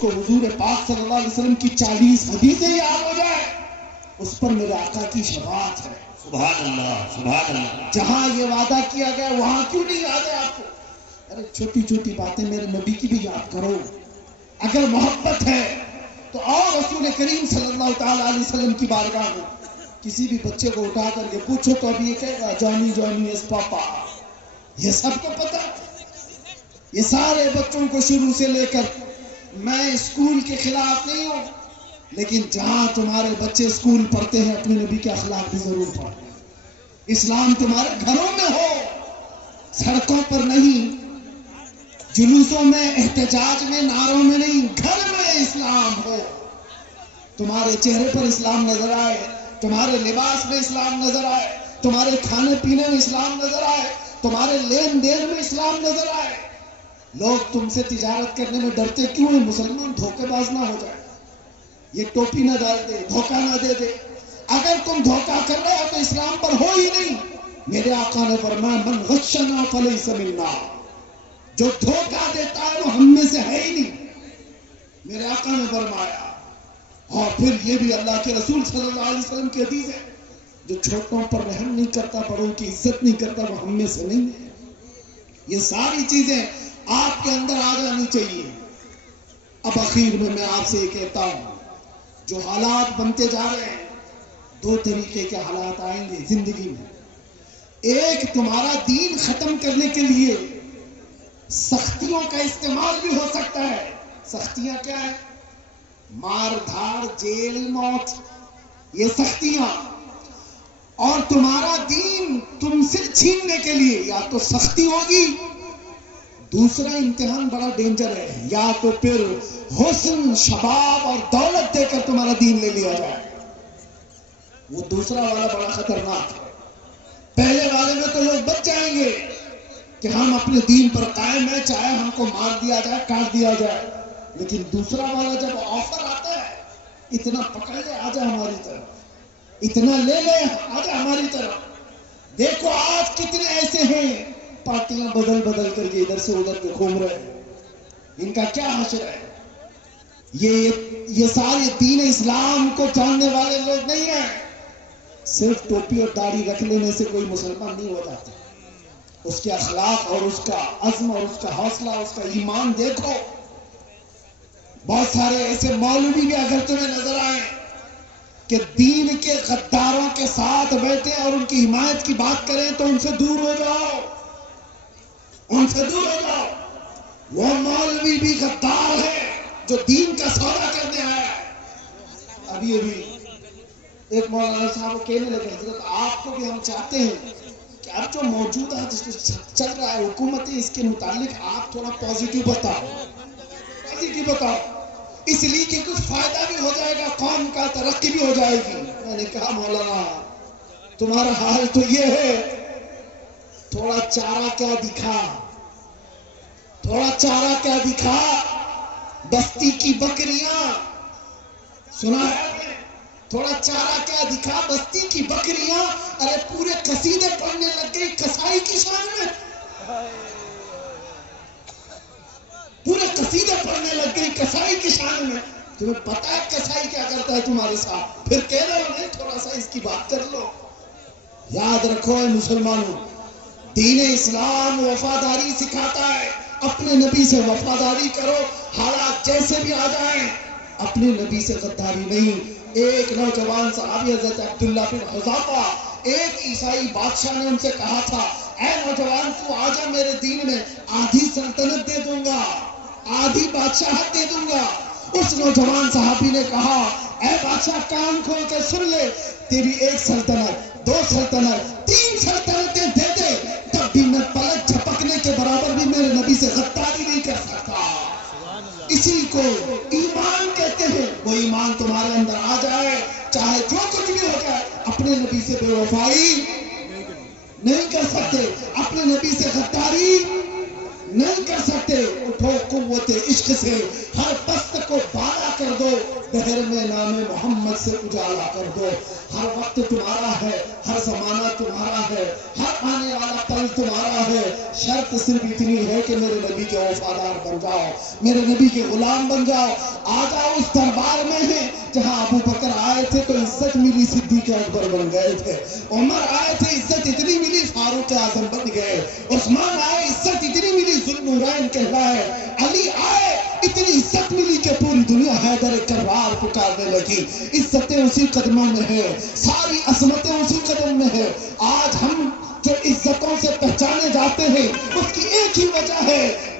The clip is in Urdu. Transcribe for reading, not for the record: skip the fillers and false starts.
کو حضور پاک صلی اللہ علیہ وسلم کی 40 حدیثیں یاد ہو جائے، اس پر میرے آقا کی شفاعت ہے. سبحان اللہ سبحان اللہ. جہاں یہ وعدہ کیا گیا وہاں کیوں نہیں یاد ہے آپ کو؟ ارے چھوٹی چھوٹی باتیں میرے نبی کی بھی یاد کرو. اگر محبت ہے تو اور رسول کریم صلی اللہ تعالی علیہ وسلم کی بارگاہ میں کسی بھی بچے کو اٹھا کر کے پوچھو تو اب یہ کہے گا جانی جانی اس پاپا. یہ سب کو پتا. یہ سارے بچوں کو شروع سے لے کر، میں اسکول کے خلاف نہیں ہوں، لیکن جہاں تمہارے بچے اسکول پڑھتے ہیں اپنے نبی کے اخلاق بھی ضرور پڑھیں. اسلام تمہارے گھروں میں ہو، سڑکوں پر نہیں، جلوسوں میں، احتجاج میں، نعروں میں نہیں، گھر میں اسلام ہو. تمہارے چہرے پر اسلام نظر آئے، تمہارے لباس میں اسلام نظر آئے، تمہارے کھانے پینے میں اسلام نظر آئے، تمہارے لین دین میں اسلام نظر آئے. لوگ تم سے تجارت کرنے میں ڈرتے کیوں ہیں؟ مسلمان دھوکے باز نہ ہو جائے، یہ ٹوپی نہ ڈال دے، دھوکہ نہ دے دے. اگر تم دھوکہ کر رہے ہو تو اسلام پر ہو ہی نہیں. میرے آقا نے فرمایا من غشنا فلیس منا، جو دھوکہ دیتا ہے وہ ہم میں سے ہے ہی نہیں، میرے آقا نے فرمایا. اور پھر یہ بھی اللہ کے رسول صلی اللہ علیہ وسلم کی حدیث ہے، جو چھوٹوں پر رحم نہیں کرتا، بڑوں کی عزت نہیں کرتا، وہ ہم میں سے نہیں ہے. یہ ساری چیزیں آپ کے اندر آ جانی چاہیے. اب اخیر میں آپ سے یہ کہتا ہوں، جو حالات بنتے جا رہے ہیں، 2 طریقے کے حالات آئیں گے زندگی میں. ایک، تمہارا دین ختم کرنے کے لیے سختیوں کا استعمال بھی ہو سکتا ہے. سختیاں کیا ہے؟ مار دھاڑ، جیل، موت، یہ سختیاں. اور تمہارا دین تم سے چھیننے کے لیے یا تو سختی ہوگی. دوسرا امتحان بڑا ڈینجر ہے، یا تو پھر حسن، شباب اور دولت دے کر تمہارا دین لے لیا جائے. وہ دوسرا والا بڑا خطرناک ہے. پہلے والے میں تو لوگ بچ جائیں گے کہ ہم اپنے دین پر قائم ہیں، چاہے ہم کو مار دیا جائے، کاٹ دیا جائے. لیکن دوسرا والا جب آفر آتا ہے، اتنا پکڑ لے، آجا ہماری طرف، اتنا لے لے، آجا ہماری طرف. دیکھو آج کتنے ایسے ہیں پارٹیاں بدل بدل کر کے ادھر سے ادھر کے گھوم رہے ہیں. ان کا کیا حشر ہے؟ یہ سارے دین اسلام کو جاننے والے لوگ نہیں ہیں. صرف ٹوپی اور داڑھی رکھ لینے سے کوئی مسلمان نہیں ہو جاتا. اس کے اخلاق اور اس کا عزم اور اس کا حوصلہ، اس کا ایمان دیکھو. بہت سارے ایسے مولوی بھی اگر تمہیں نظر آئے کہ دین کے غداروں کے ساتھ بیٹھے اور ان کی حمایت کی بات کریں تو ان سے دور ہو جاؤ، ان سے دور ہو جاؤ. وہ مولوی بھی غدار ہے جو دین کا سودا کرنے آیا ہے. ابھی ایک مولانا صاحب کہنے لگے، حضرت آپ کو بھی ہم چاہتے ہیں کہ اب جو موجودہ چل رہا ہے حکومت، اس کے متعلق آپ تھوڑا پازیٹیو بتاؤ، اس لیے کہ کچھ فائدہ بھی ہو جائے گا، قوم کا ترقی بھی ہو جائے گی. میں نے کہا مولانا تمہارا حال تو یہ ہے، تھوڑا چارہ کیا دکھا. بستی کی بکریاں سنا ہے؟ تھوڑا چارہ کیا دکھا، بستی کی بکریاں. ارے پورے قصیدے پڑھنے لگ گئی کسائی کی شان میں، پورے قصیدے پڑھنے لگ گئی کسائی کی شان میں. تمہیں پتا ہے کسائی کیا کرتا ہے تمہارے ساتھ؟ پھر کہہ رہے ہو نہیں تھوڑا سا اس کی بات کر لو. یاد رکھو اے مسلمانوں، دین اسلام وفاداری سکھاتا ہے. اپنے نبی سے وفاداری کرو، حالات جیسے بھی آ جائیں. اپنے نبی سے غداری نہیں. ایک نوجوان صحابی حضرت عبداللہ بن حذافہ، ایک عیسائی بادشاہ نے ان سے کہا تھا، اے نوجوان تو آجا میرے دین میں، آدھی سلطنت دے دوں گا، آدھی بادشاہت دے دوں گا. اس نوجوان صحابی نے کہا، اے بادشاہ کان کھول کے سن لے، تیری 1 سلطنت، 2 سلطنت، 3 سلطنتیں دے دے، تب بھی میں پلک جھپکنے کے برابر بھی میرے نبی سے غداری نہیں کر سکتا. اسی کو ایمان کہتے ہیں. وہ ایمان تمہارے اندر آ جائے، چاہے جو کچھ بھی ہو جائے. اپنے نبی سے بے وفائی نہیں کر سکتے، اپنے نبی سے غداری نہیں کر سکتے. اٹھو قوت عشق سے، ہر پست کو بالا کر دو، دہر میں نام محمد سے اجالا کر دو۔ ہر وقت تمہارا ہے، ہر زمانہ تمہارا ہے، ہر آنے والا پل تمہارا ہے۔ شرط صرف اتنی ہے کہ میرے نبی کے وفادار بن جاؤ، میرے نبی کے غلام بن جاؤ۔ آ جاؤ اس دربار میں ہے جہاں ابو بکر آئے تھے تو عزت ملی، صدیق اکبر بن گئے تھے۔ عمر آئے تھے، عزت اتنی ملی، فاروق اعظم بن گئے۔ عثمان آئے، عزت اتنی ملی، ذوالنورین کہلائے۔ علی آئے، اتنی عزت ملی کہ پوری دنیا حیدر کرار پکارنے لگی۔ عزتیں اسی قدموں میں ہے، ساری عظمتیں اسی قدم میں ہے۔ آج ہم جو عزتوں سے پہچانے جاتے ہیں اس کی ایک ہی وجہ ہے